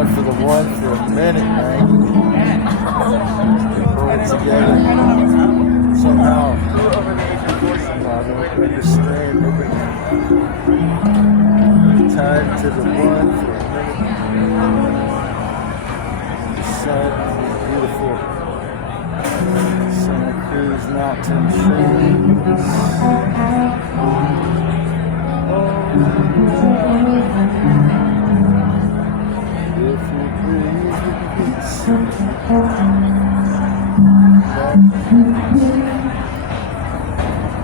going for the one for a minute, man. Pull it together. Somehow, they're restrained. Tied to the one for a minute. The sun, beautiful Santa Cruz mountain trees. If you breathe,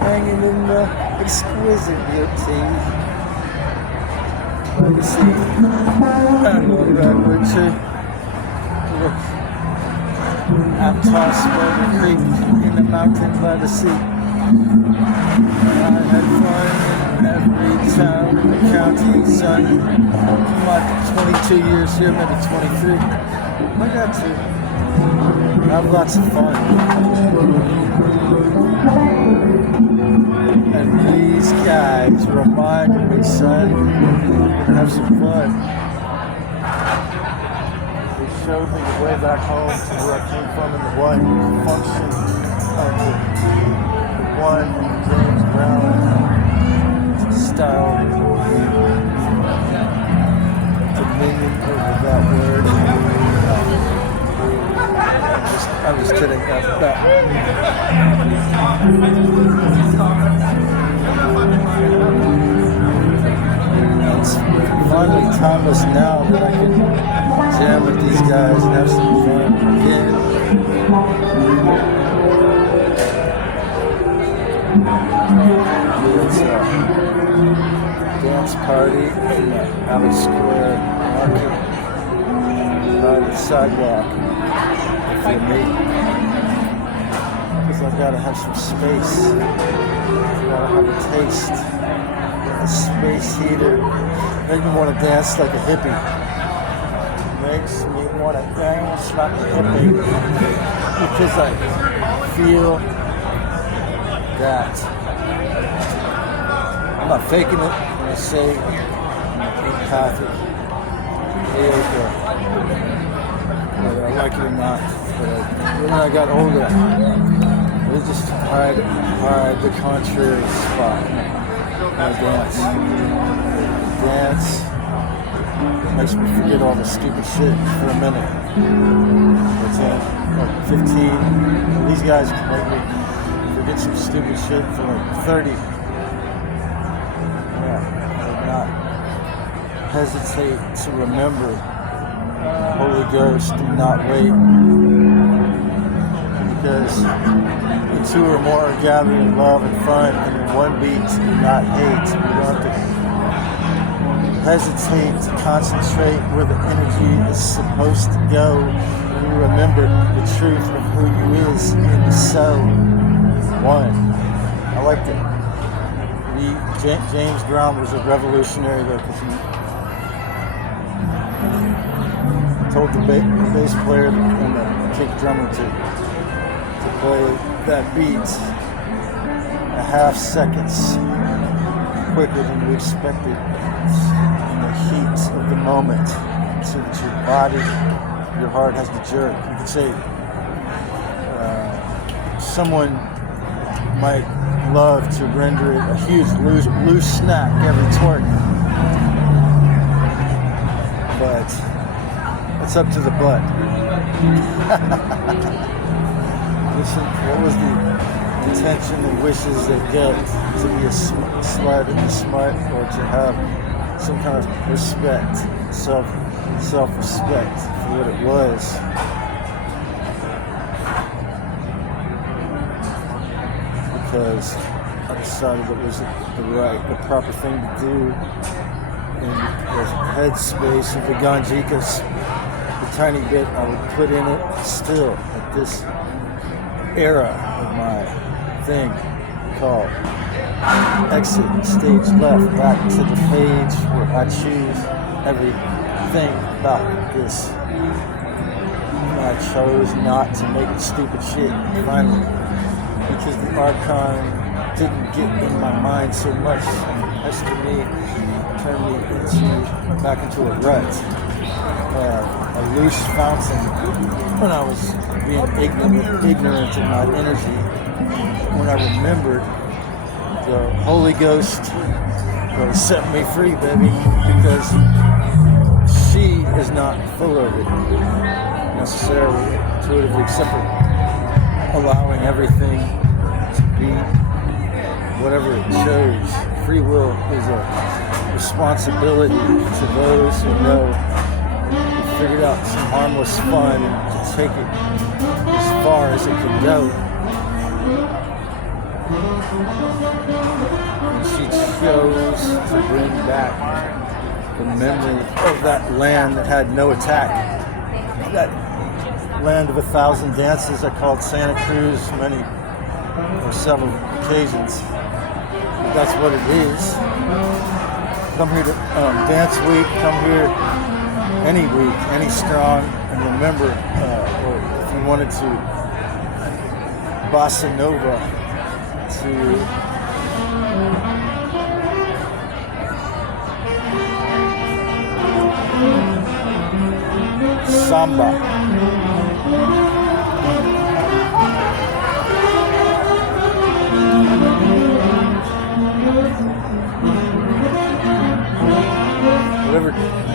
hanging in the exquisite beauty. Legacy. I'm going backward to look. I'm tossed by the creek in the mountain by the sea. I had fun in every town in the county, son. I'm like 22 years here, maybe 23. I got to have lots of fun. And these guys remind me, son, to have some fun. They showed me the way back home to where I came from and the one function of the one James Brown style dominion over that word. I'm just kidding. It's finally timeless now that I can jam with these guys and have some fun again. It's a dance party in the Abbott Square market by the sidewalk. For me, because I've got to have some space. I've got to have a taste of the space heater. Makes me want to dance like a hippie. Makes me want to dance like a hippie because I feel that I'm not faking it when I say empathic. Whether I like it or not. But when I got older, it just hide the contrary spot. I dance makes me forget all the stupid shit for a minute. But like 15, these guys can make me forget some stupid shit for like 30. Yeah, but not hesitate to remember. Holy Ghost, do not wait. Because the two or more are gathered in love and fun, and in one beat, do not hate. We don't have to hesitate to concentrate where the energy is supposed to go. And you remember the truth of who you is in the soul. One. I liked it. James Brown was a revolutionary though, because he told the bass player and the kick drummer to play that beat a half seconds quicker than you expected in the heat of the moment, so that your body, your heart has to jerk. You could say someone might love to render it a huge loose snack every twerk, but it's up to the butt. Listen, what was the intention and wishes they get to be a slut and be smart, or to have some kind of respect, self-respect for what it was? Because I decided it was the proper thing to do in the headspace of the Ganjikas. The tiny bit I would put in it still at this era of my thing called exit stage left, back to the page where I choose everything about this. And I chose not to make it stupid shit finally, because the archon didn't get in my mind so much and pester me, turn me back into a rut. a loose fountain when I was being ignorant in my energy. When I remembered, the Holy Ghost set me free, baby, because she is not full of it necessarily intuitively, except for allowing everything to be whatever it chose. Free will is a responsibility to those who know who figured out some harmless fun to take it as far as it can go. And she chose to bring back the memory of that land that had no attack. That land of 1,000 dances I called Santa Cruz many or several occasions. But that's what it is. Come here to dance week, come here any week, any strong, and remember, or if you wanted to, bossa nova, to samba. Whatever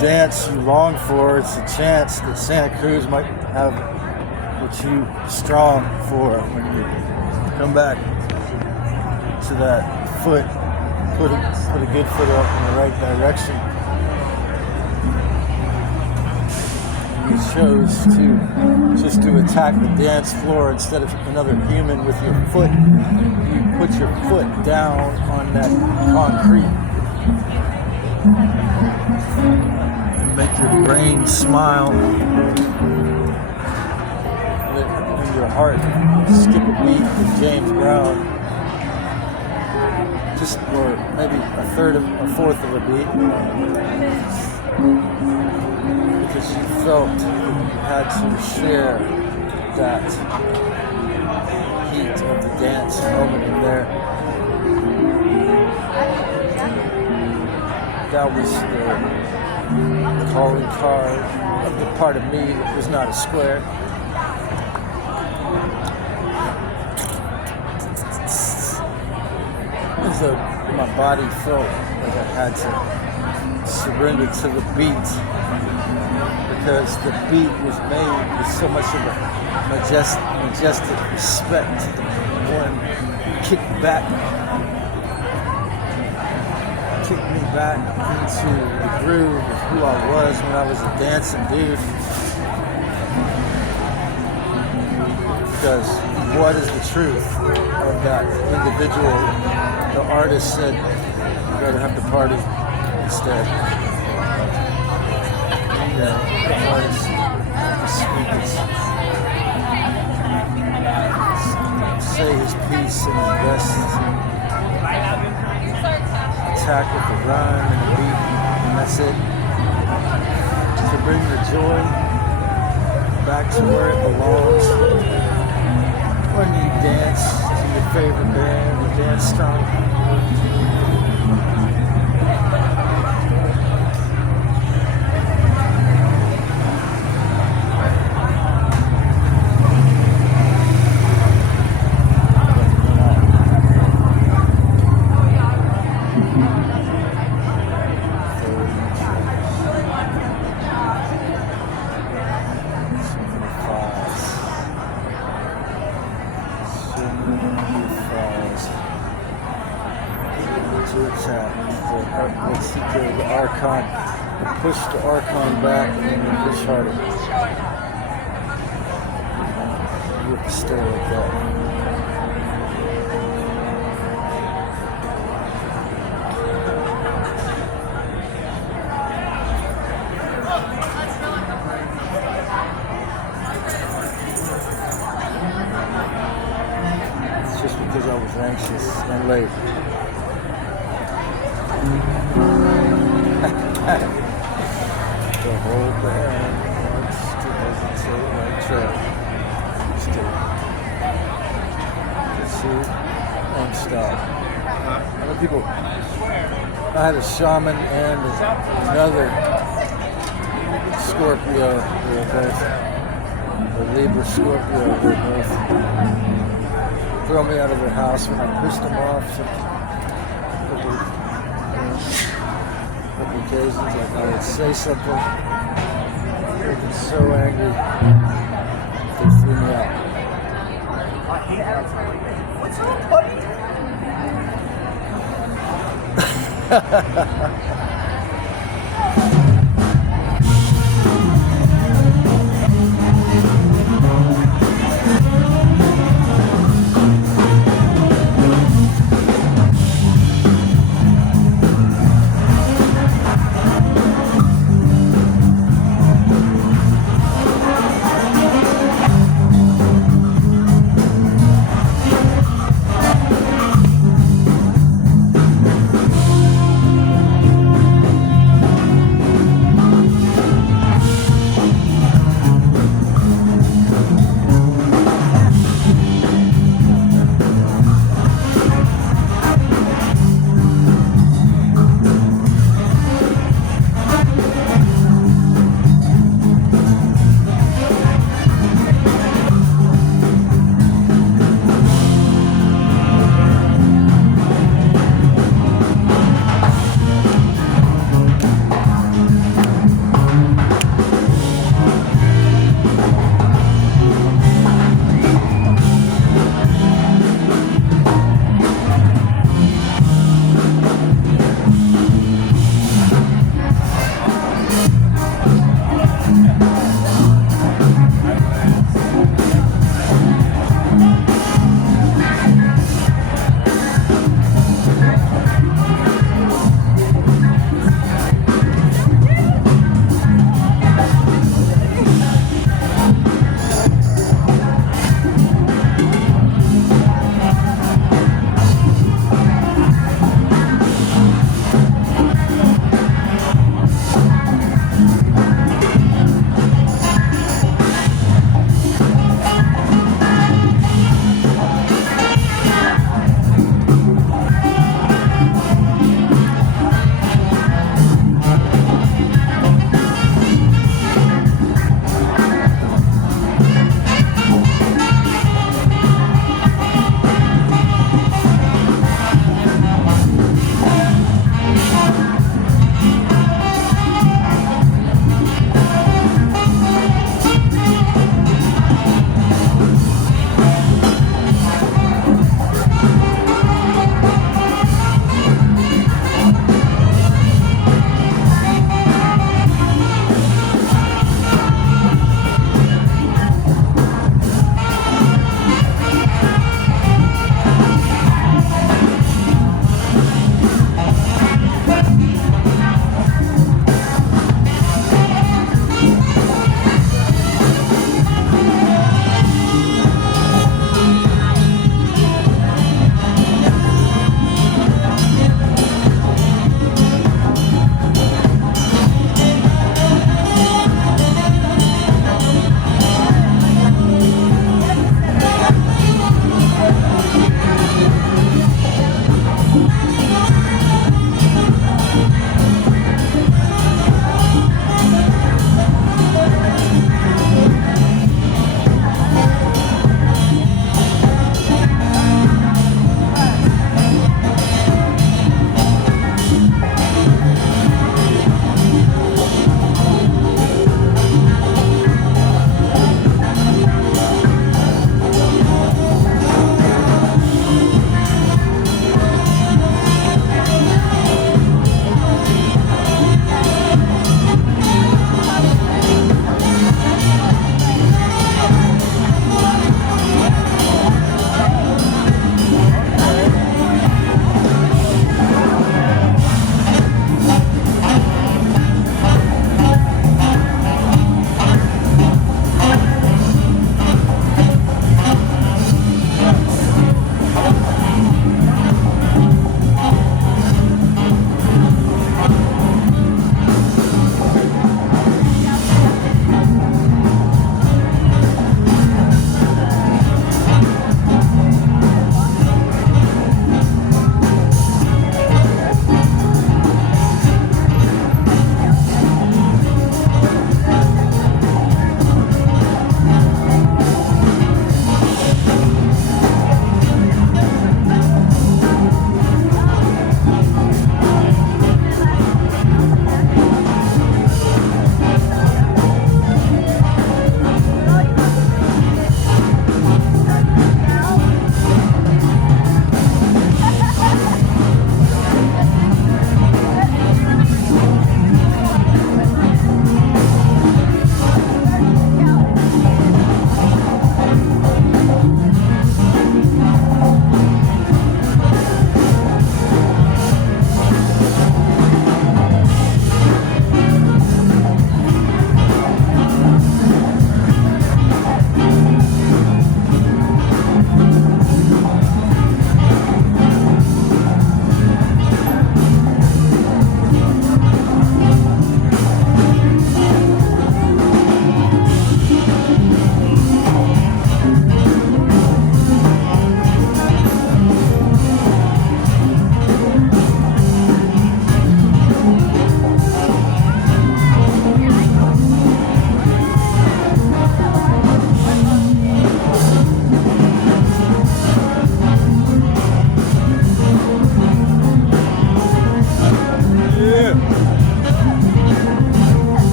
dance you long for, it's a chance that Santa Cruz might have what you strong for when you come back to that foot. Put a good foot up in the right direction. You chose to just to attack the dance floor instead of another human with your foot. You put your foot down on that concrete and make your brain smile and your heart skip a beat with James Brown, just or maybe a fourth of a beat. Because you felt you had to share that heat of the dance moment in there. That was the calling card of the part of me that was not a square. As though my body felt like I had to surrender to the beat. Because the beat was made with so much of a majestic respect. One kicked me back into the groove of who I was when I was a dancing dude. Because what is the truth of that individual? The artist said, "I'd rather have the party instead." The artist, the speakers, say his piece and his best, attack with the rhyme and the beat, and that's it. To bring the joy back to where it belongs. When you dance to your favorite band, you dance strong. The Archon, push the Archon back and then push harder. You have to stay like that. It's just because I was anxious and late. The whole band wants to hesitate like track. Still. See? And stop. Other people. I had a shaman and another Scorpio. They're both. Or Libra, Scorpio. They both throw me out of their house when I pissed them off. So, couple occasions, like I would say something. They'd be so angry. They threw me out. What's up, buddy?